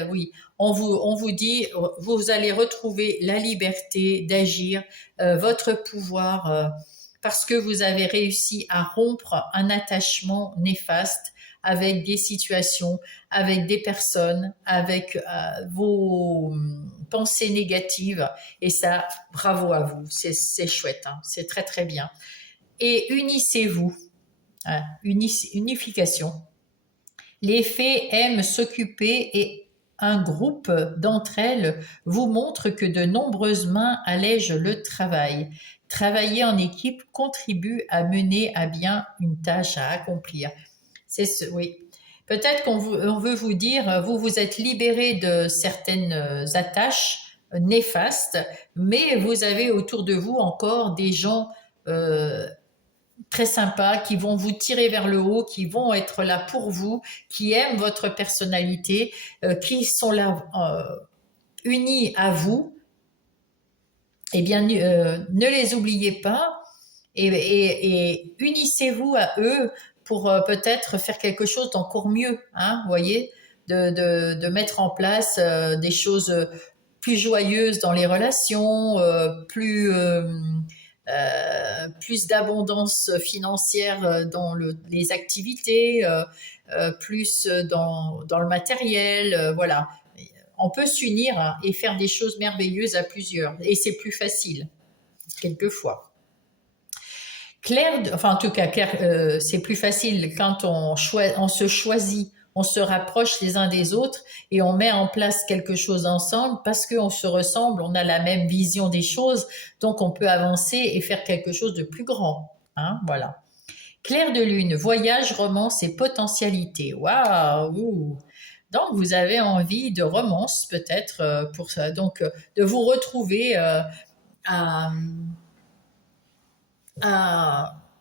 oui, on vous dit, vous allez retrouver la liberté d'agir, votre pouvoir, parce que vous avez réussi à rompre un attachement néfaste avec des situations, avec des personnes, avec vos pensées négatives. Et ça, bravo à vous, c'est chouette, hein, c'est très très bien. Et unissez-vous, hein, unification. Les fées aiment s'occuper et un groupe d'entre elles vous montre que de nombreuses mains allègent le travail. Travailler en équipe contribue à mener à bien une tâche à accomplir. Oui. Peut-être on veut vous dire, vous vous êtes libéré de certaines attaches néfastes, mais vous avez autour de vous encore des gens euh, très sympas qui vont vous tirer vers le haut, qui vont être là pour vous, qui aiment votre personnalité, qui sont là unis à vous. Eh bien, ne les oubliez pas et unissez-vous à eux pour peut-être faire quelque chose d'encore mieux, hein, vous voyez, de mettre en place des choses plus joyeuses dans les relations, plus d'abondance financière dans les activités, plus dans le matériel, voilà. On peut s'unir hein, et faire des choses merveilleuses à plusieurs, et c'est plus facile, quelquefois. Claire, enfin en tout cas, Claire, c'est plus facile quand on se choisit, on se rapproche les uns des autres et on met en place quelque chose ensemble parce qu'on se ressemble, on a la même vision des choses, donc on peut avancer et faire quelque chose de plus grand. Hein, voilà. Claire de lune, voyage, romance et potentialité. Waouh! Donc vous avez envie de romance peut-être pour ça, donc de vous retrouver à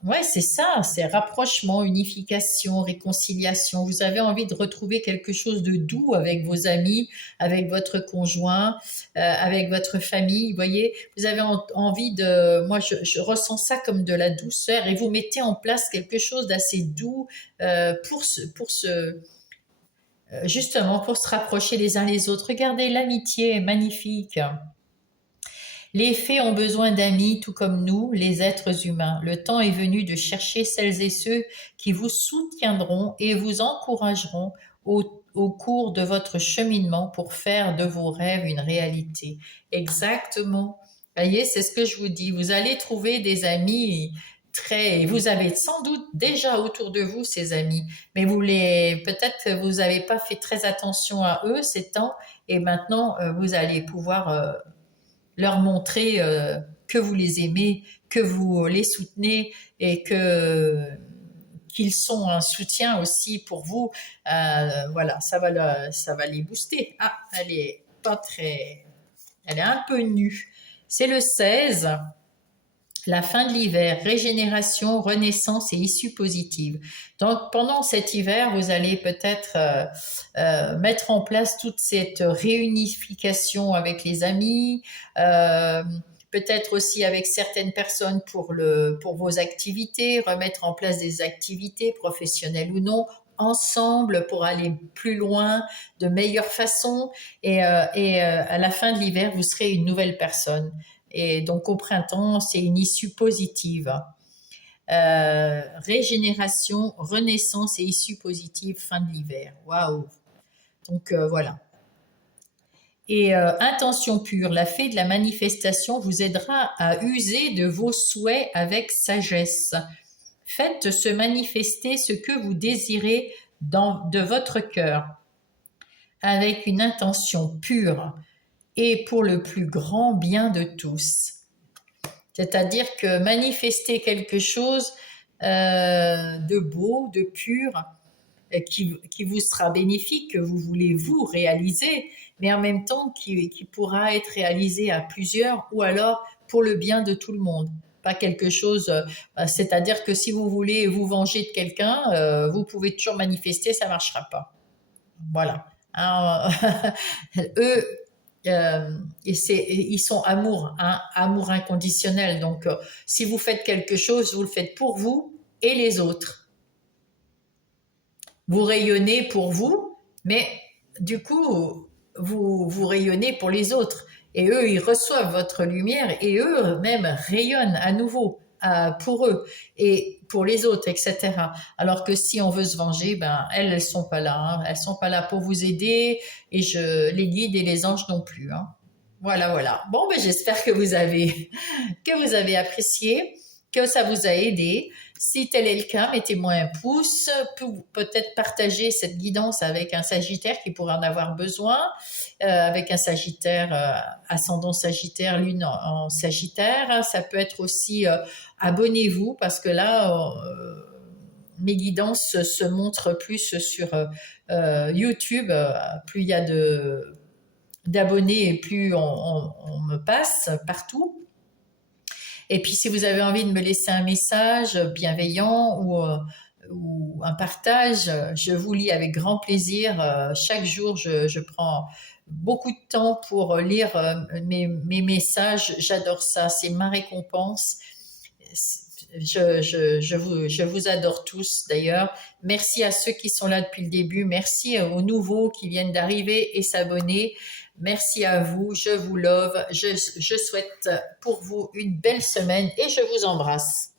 ouais, c'est ça, c'est rapprochement, unification, réconciliation. Vous avez envie de retrouver quelque chose de doux avec vos amis, avec votre conjoint, avec votre famille. Vous voyez, vous avez envie de. Moi, je ressens ça comme de la douceur et vous mettez en place quelque chose d'assez doux justement pour se rapprocher les uns les autres. Regardez, l'amitié est magnifique. Les fées ont besoin d'amis, tout comme nous, les êtres humains. Le temps est venu de chercher celles et ceux qui vous soutiendront et vous encourageront au cours de votre cheminement pour faire de vos rêves une réalité. Exactement. Voyez, c'est ce que je vous dis. Vous allez trouver des amis très. Vous avez sans doute déjà autour de vous ces amis, mais peut-être que vous n'avez pas fait très attention à eux ces temps, et maintenant vous allez pouvoir leur montrer que vous les aimez, que vous les soutenez et qu'ils sont un soutien aussi pour vous. Voilà, ça va les booster. Ah, elle est pas très, elle est un peu nue. C'est le 16. La fin de l'hiver, régénération, renaissance et issue positive. Donc pendant cet hiver, vous allez peut-être mettre en place toute cette réunification avec les amis, euh, peut-être aussi avec certaines personnes pour vos activités, remettre en place des activités professionnelles ou non ensemble pour aller plus loin de meilleure façon à la fin de l'hiver, vous serez une nouvelle personne. Et donc au printemps, c'est une issue positive. Régénération, renaissance et issue positive fin de l'hiver. Waouh! Donc voilà. Et intention pure, la fée de la manifestation vous aidera à user de vos souhaits avec sagesse. Faites se manifester ce que vous désirez de votre cœur, avec une intention pure et pour le plus grand bien de tous. C'est-à-dire que manifester quelque chose de beau, de pur, qui vous sera bénéfique, que vous voulez vous réaliser, mais en même temps qui pourra être réalisé à plusieurs ou alors pour le bien de tout le monde. Pas quelque chose, c'est-à-dire que si vous voulez vous venger de quelqu'un, vous pouvez toujours manifester, ça marchera pas. Voilà. Alors, eux, ils sont amour, hein, amour inconditionnel. Donc, si vous faites quelque chose, vous le faites pour vous et les autres. Vous rayonnez pour vous, mais du coup, vous rayonnez pour les autres. Et eux, ils reçoivent votre lumière et eux-mêmes rayonnent à nouveau pour eux et pour les autres, etc. Alors que si on veut se venger, ben elles sont pas là. Hein. Elles sont pas là pour vous aider et les guides et les anges non plus. Hein. Voilà, voilà. Bon, ben j'espère que vous avez apprécié, que ça vous a aidé. Si tel est le cas, mettez-moi un pouce, peut-être partager cette guidance avec un Sagittaire qui pourrait en avoir besoin, avec un Sagittaire, ascendant Sagittaire, lune en Sagittaire. Ça peut être aussi, abonnez-vous parce que là, mes guidances se montrent plus sur YouTube. Plus il y a d'abonnés et plus on me passe partout. Et puis, si vous avez envie de me laisser un message bienveillant ou un partage, je vous lis avec grand plaisir. Chaque jour, je prends beaucoup de temps pour lire mes messages. J'adore ça, c'est ma récompense. Je vous adore tous d'ailleurs. Merci à ceux qui sont là depuis le début. Merci aux nouveaux qui viennent d'arriver et s'abonner. Merci à vous, je vous love, je souhaite pour vous une belle semaine et je vous embrasse.